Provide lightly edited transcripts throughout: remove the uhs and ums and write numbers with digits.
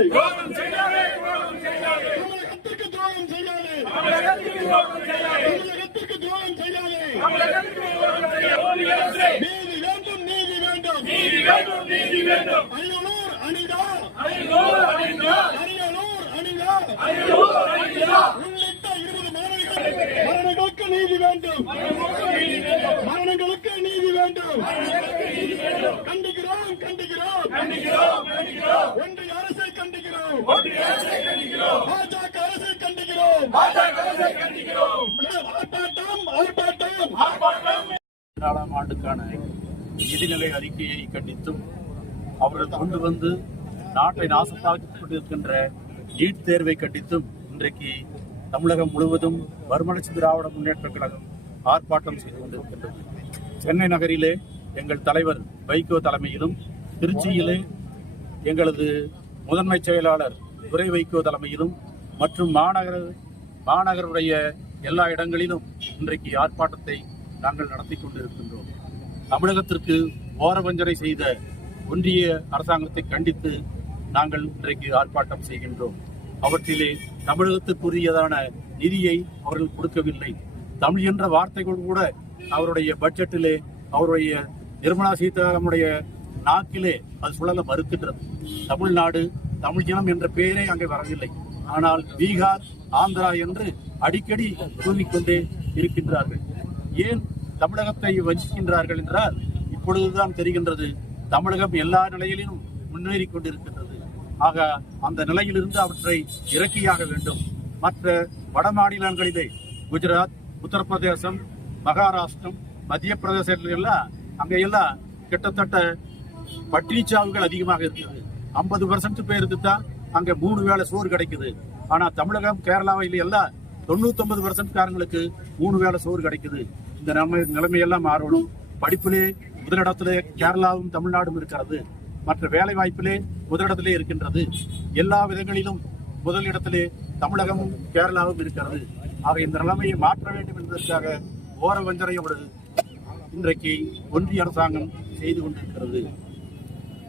தமிழகத்திற்கு துரோகம் செய்யாதே. தமிழகத்திற்கு துரோகம் செய்யாதே. நீதி வேண்டும், நீதி வேண்டும். அரியலூர் அணிதா, அரியலூர் அணிதா உள்ளிட்ட 20 மரணங்களுக்கு நீதி வேண்டும். மரணங்களுக்கு நீதி வேண்டும். கண்டிக்கிறோம். ஒன்றிய அரசை கண்டிக்கிறோம். பாஜக அரசை கண்டிக்கிறோம். ஆர்ப்பாட்டம். 4ஆம் ஆண்டுக்கான நிதிநிலை அறிக்கையை கண்டித்தும் அவர்கள் கொண்டு வந்து நாட்டை நாசமாக்கிக் கொண்டிருக்கின்ற நீட் தேர்வை கண்டித்தும் இன்றைக்கு தமிழகம் முழுவதும் மறுமலர்ச்சி திராவிட முன்னேற்ற கழகம் ஆர்ப்பாட்டம் செய்து கொண்டிருக்கின்றது. சென்னை நகரிலே எங்கள் தலைவர் வைகோ தலைமையிலும், திருச்சியிலே எங்களது முதன்மை செயலாளர் துரை வைகோ தலைமையிலும் மற்றும் மாநகருடைய எல்லா இடங்களிலும் இன்றைக்கு ஆர்ப்பாட்டத்தை நாங்கள் நடத்தி கொண்டிருக்கின்றோம். தமிழகத்திற்கு ஓரவஞ்சனை செய்த ஒன்றிய அரசாங்கத்தை கண்டித்து நாங்கள் இன்றைக்கு ஆர்ப்பாட்டம் செய்கின்றோம். அவற்றிலே தமிழகத்திற்குரியதான நிதியை அவர்கள் கொடுக்கவில்லை. தமிழ் என்ற வார்த்தைகள் கூட அவருடைய பட்ஜெட்டிலே, அவருடைய நிர்மலா சீதாராமனுடைய நாக்கிலே அது சுழல மறுக்கின்றது. தமிழ்நாடு, தமிழ் இனம் என்ற பெயரே அங்கே வரவில்லை. ஆனால் பீகார், ஆந்திரா என்று அடிக்கடி கூறிக்கொண்டே இருக்கின்றார்கள். ஏன் தமிழகத்தை வஞ்சிக்கின்றார்கள் என்றால் இப்பொழுதுதான் தெரிகின்றது. தமிழகம் எல்லா நிலையிலும் முன்னேறி கொண்டிருக்கின்றது. ஆக அந்த நிலையிலிருந்து அவற்றை இறக்கியாக வேண்டும். மற்ற வட மாநிலங்களிலே குஜராத், உத்தரப்பிரதேசம், மகாராஷ்டிரம், மத்திய பிரதேசத்துல எல்லாம் அங்கெல்லாம் கிட்டத்தட்ட பட்டினிச்சாவுகள் அதிகமாக இருக்குது. 50% பேருக்கு தான் அங்க 3 வேளை சோறு கிடைக்குது. ஆனா தமிழகம், கேரளாவில் எல்லாம் 99% காரங்களுக்கு 3 வேளை சோறு கிடைக்குது. இந்த நிலைமையெல்லாம் மாறணும். படிப்பிலே முதலிடத்திலே கேரளாவும் தமிழ்நாடும் இருக்கிறது. மற்ற வேலை வாய்ப்பிலே முதலிடத்திலே இருக்கின்றது. எல்லா விதங்களிலும் முதலிடத்திலே தமிழகமும் கேரளாவும் இருக்கிறது. ஆக இந்த நிலைமையை மாற்ற வேண்டும் என்பதற்காக ஓர வஞ்சனையோடு இன்றைக்கு ஒன்றிய அரசாங்கம் செய்து கொண்டிருக்கிறது.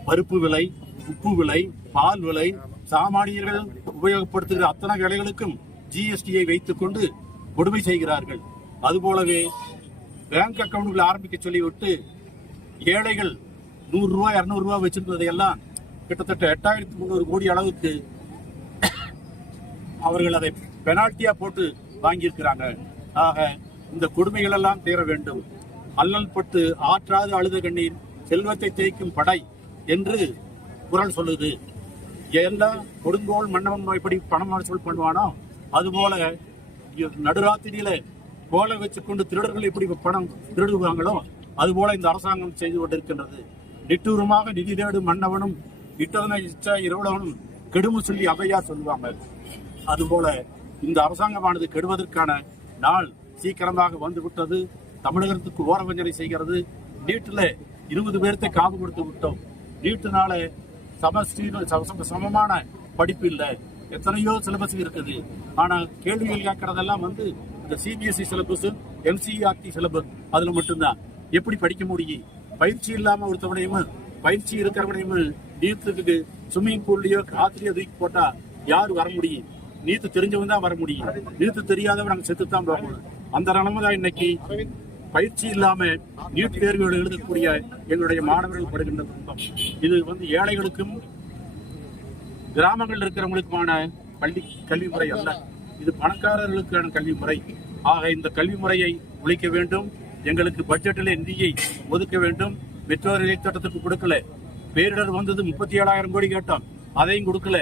பருப்பு விலை, உப்பு விலை, பால் விலை, சாமானியர்கள் உபயோகப்படுத்துகிற அத்தனை விலைகளுக்கும் ஜிஎஸ்டியை வைத்துக் கொண்டு கொடுமை செய்கிறார்கள். அதுபோலவே பேங்க் அக்கவுண்ட்களை ஆரம்பிக்க சொல்லிவிட்டு ஏழைகள் 100 ரூபாய் 200 ரூபாய் வச்சிருந்ததையெல்லாம் கிட்டத்தட்ட 8300 கோடி அளவுக்கு அவர்கள் அதை பெனால்டியா போட்டு வாங்கியிருக்கிறாங்க. ஆக இந்த கொடுமைகள் எல்லாம் தீர வேண்டும். அல்லல் பட்டு ஆற்றாது அழுத கண்ணீர் செல்வத்தை தேய்க்கும் படை என்று குரல் சொல்லுது. எல்லாம் கொடுங்கோல் மன்னவன் எப்படி பணம் வசூல் பண்ணுவானோ அதுபோல நடுராத்திரியில கோலை வச்சுக்கொண்டு திருடர்கள் எப்படி பணம் திருடுவாங்களோ அதுபோல இந்த அரசாங்கம் செய்து கொண்டிருக்கின்றது. நிட்டூரமாக நிதி தேடும் மன்னவனும் இட்டதனை இச்சா இரவலவனும் கெடுமு சொல்லி அவையா சொல்லுவாங்க. அதுபோல இந்த அரசாங்கமானது கெடுவதற்கான நாள் சீக்கிரமாக வந்துவிட்டது. தமிழகத்துக்கு ஓரவஞ்சனை செய்கிறது. நீட்டில் 20 பேர்த்தை காவு கொடுத்து விட்டோம். நீட்டுனால சமமான படிப்பு இல்லை. எத்தனையோ சிலபஸ் இருக்குது. ஆனா கேள்விகள் கேட்கறதெல்லாம் இந்த சிபிஎஸ்இ சிலபஸ், என்சிஇஆர்டி சிலபஸ் அதுல மட்டும்தான். எப்படி படிக்க முடியும்? பயிற்சி இல்லாம ஒருத்தவனையும் பயிற்சி இருக்கிறவனையும் நீத்துக்கு ஸ்விம்மிங் பூல்லையோ ஆத்திரியோ தூக்கி போட்டா யாரு வர முடியும்? நீத்து தெரிஞ்சவன் தான் வர முடியும். நீத்து தெரியாதவன் நாங்க செத்துத்தான் போகணும். அந்த நிலைமை தான் இன்னைக்கு. பயிற்சி இல்லாம நீட் தேர்வுகள் எழுதக்கூடிய எங்களுடைய மாணவர்கள் படுகின்ற துன்பம் இது ஏழைகளுக்கும் கிராமங்கள் இருக்கிறவங்களுக்குமான கல்வி முறை அல்ல. இது பணக்காரர்களுக்கான கல்வி முறை. ஆக இந்த கல்வி முறையை ஒழிக்க வேண்டும். எங்களுக்கு பட்ஜெட்டில் நிதியை ஒதுக்க வேண்டும். மெட்ரோ ரயில் திட்டத்துக்கு கொடுக்கல. பேரிடர் வந்தது 37,000 கோடி கேட்டோம், அதையும் கொடுக்கல.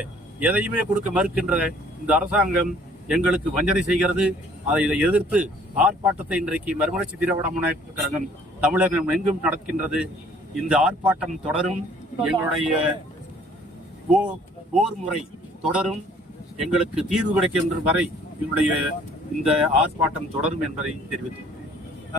எதையுமே கொடுக்க மறுக்கின்ற இந்த அரசாங்கம் எங்களுக்கு வஞ்சனை செய்கிறது. இதை எதிர்த்து ஆர்ப்பாட்டத்தை இன்றைக்கு மறுமலர்ச்சி திராவிட முன்னேற்ற கழகம் தமிழகம் எங்கும் நடக்கின்றது. இந்த ஆர்ப்பாட்டம் தொடரும். எங்களுடைய போர் முறை தொடரும். எங்களுக்கு தீர்வு கிடைக்கின்ற வரை எங்களுடைய இந்த ஆர்ப்பாட்டம் தொடரும் என்பதை தெரிவித்துள்ளோம்.